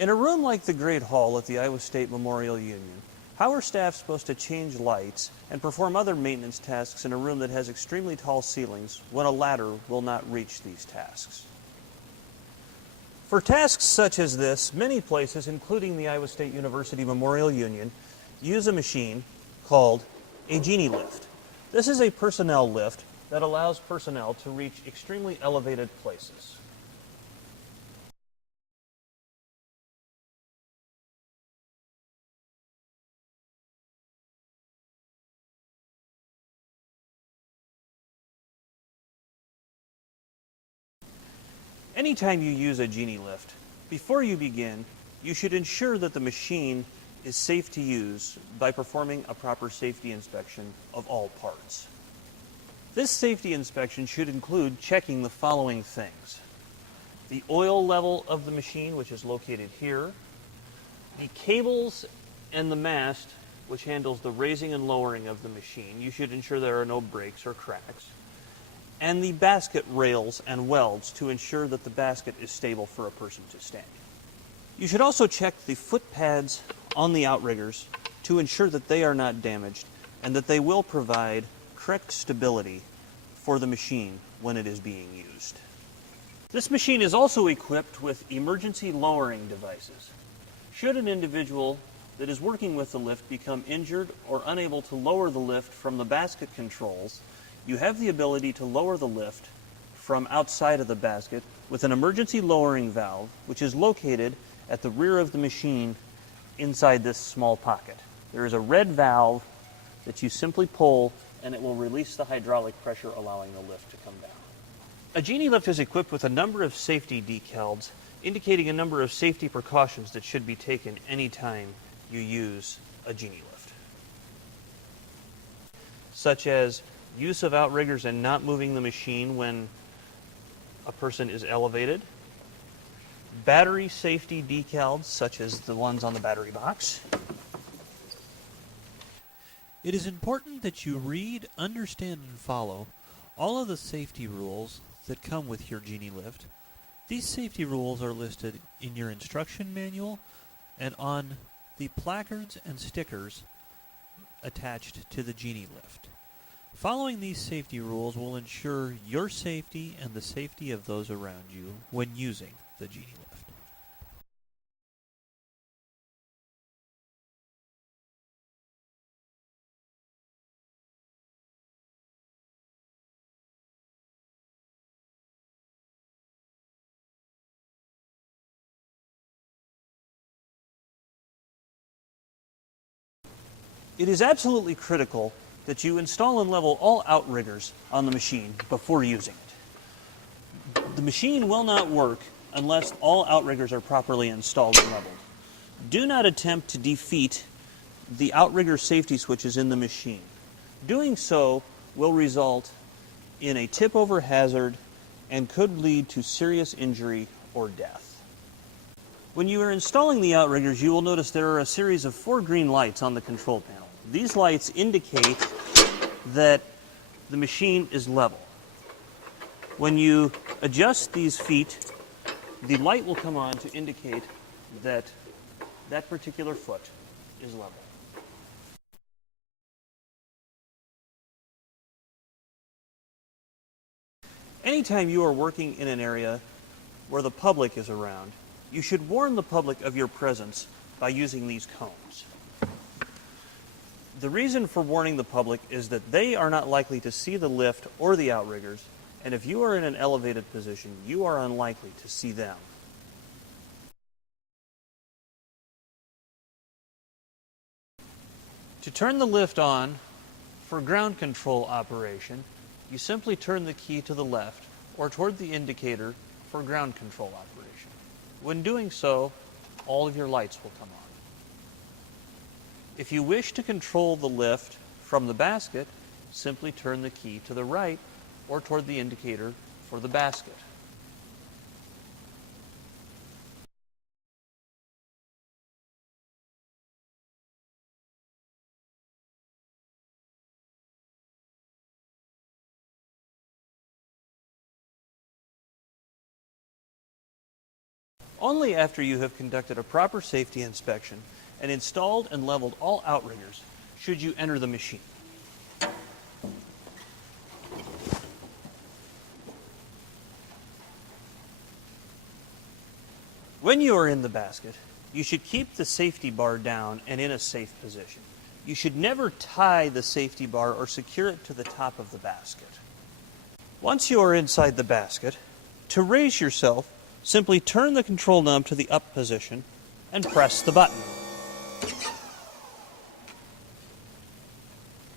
In a room like the Great Hall at the Iowa State Memorial Union, how are staff supposed to change lights and perform other maintenance tasks in a room that has extremely tall ceilings when a ladder will not reach these tasks? For tasks such as this, many places, including the Iowa State University Memorial Union, use a machine called a Genie Lift. This is a personnel lift that allows personnel to reach extremely elevated places. Anytime you use a Genie Lift, before you begin, you should ensure that the machine is safe to use by performing a proper safety inspection of all parts. This safety inspection should include checking the following things: the oil level of the machine, which is located here, the cables and the mast, which handles the raising and lowering of the machine. You should ensure there are no breaks or cracks. And the basket rails and welds to ensure that the basket is stable for a person to stand. You should also check the foot pads on the outriggers to ensure that they are not damaged and that they will provide correct stability for the machine when it is being used. This machine is also equipped with emergency lowering devices. Should an individual that is working with the lift become injured or unable to lower the lift from the basket controls, you have the ability to lower the lift from outside of the basket with an emergency lowering valve, which is located at the rear of the machine inside this small pocket. There is a red valve that you simply pull and it will release the hydraulic pressure, allowing the lift to come down. A Genie Lift is equipped with a number of safety decals indicating a number of safety precautions that should be taken anytime you use a Genie Lift, such as use of outriggers and not moving the machine when a person is elevated, battery safety decals such as the ones on the battery box. It is important that you read, understand, and follow all of the safety rules that come with your Genie Lift. These safety rules are listed in your instruction manual and on the placards and stickers attached to the Genie Lift. Following these safety rules will ensure your safety and the safety of those around you when using the Genie Lift. It is absolutely critical that you install and level all outriggers on the machine before using it. The machine will not work unless all outriggers are properly installed and leveled. Do not attempt to defeat the outrigger safety switches in the machine. Doing so will result in a tip-over hazard and could lead to serious injury or death. When you are installing the outriggers, you will notice there are a series of 4 green lights on the control panel. These lights indicate that the machine is level. When you adjust these feet, the light will come on to indicate that that particular foot is level. Anytime you are working in an area where the public is around, you should warn the public of your presence by using these cones. The reason for warning the public is that they are not likely to see the lift or the outriggers, and if you are in an elevated position, you are unlikely to see them. To turn the lift on for ground control operation, you simply turn the key to the left or toward the indicator for ground control operation. When doing so, all of your lights will come on. If you wish to control the lift from the basket, simply turn the key to the right or toward the indicator for the basket. Only after you have conducted a proper safety inspection and installed and leveled all outriggers should you enter the machine. When you are in the basket, you should keep the safety bar down and in a safe position. You should never tie the safety bar or secure it to the top of the basket. Once you are inside the basket, to raise yourself, simply turn the control knob to the up position and press the button.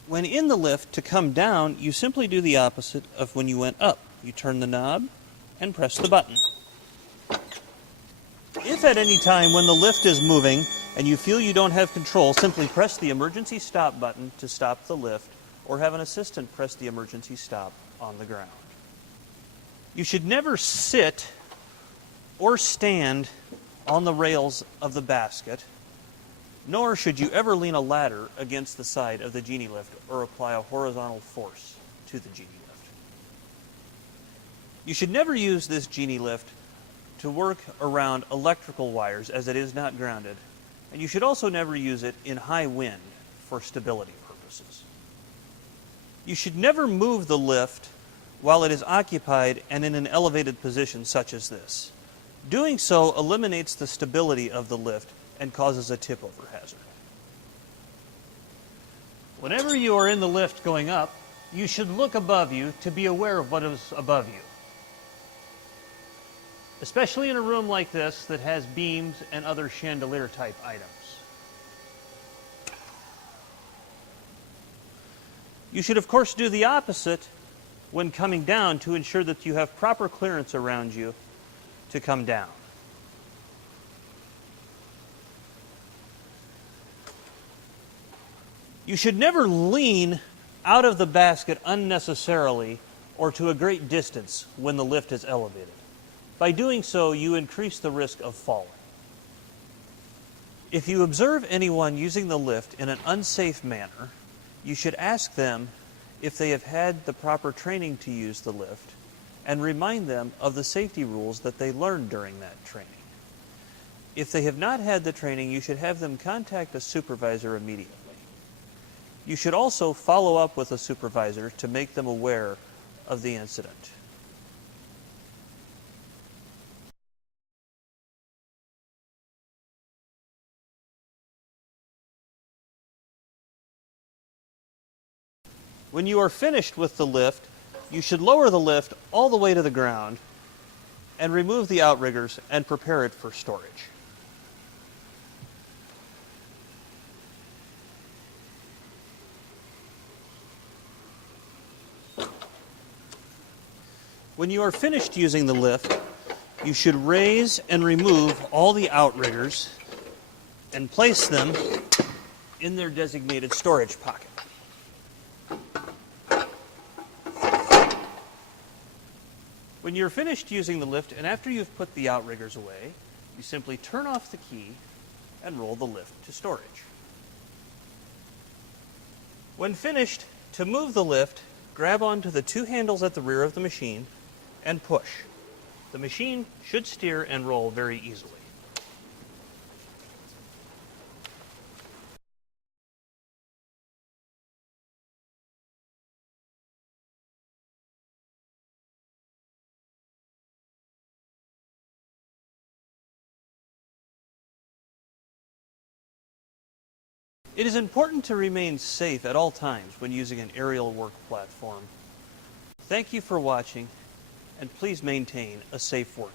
When in the lift, to come down, you simply do the opposite of when you went up. You turn the knob and press the button. If at any time when the lift is moving and you feel you don't have control, simply press the emergency stop button to stop the lift, or have an assistant press the emergency stop on the ground. You should never sit or stand on the rails of the basket, nor should you ever lean a ladder against the side of the Genie Lift or apply a horizontal force to the Genie Lift. You should never use this Genie Lift to work around electrical wires, as it is not grounded, and you should also never use it in high wind for stability purposes. You should never move the lift while it is occupied and in an elevated position such as this. Doing so eliminates the stability of the lift and causes a tip-over hazard. Whenever you are in the lift going up, you should look above you to be aware of what is above you, especially in a room like this that has beams and other chandelier-type items. You should, of course, do the opposite when coming down to ensure that you have proper clearance around you to come down. You should never lean out of the basket unnecessarily or to a great distance when the lift is elevated. By doing so, you increase the risk of falling. If you observe anyone using the lift in an unsafe manner, you should ask them if they have had the proper training to use the lift and remind them of the safety rules that they learned during that training. If they have not had the training, you should have them contact a supervisor immediately. You should also follow up with a supervisor to make them aware of the incident. When you are finished with the lift, you should lower the lift all the way to the ground and remove the outriggers and prepare it for storage. When you are finished using the lift, you should raise and remove all the outriggers and place them in their designated storage pocket. When you're finished using the lift and after you've put the outriggers away, you simply turn off the key and roll the lift to storage. When finished, to move the lift, grab onto the two handles at the rear of the machine and push. The machine should steer and roll very easily. It is important to remain safe at all times when using an aerial work platform. Thank you for watching, and please maintain a safe work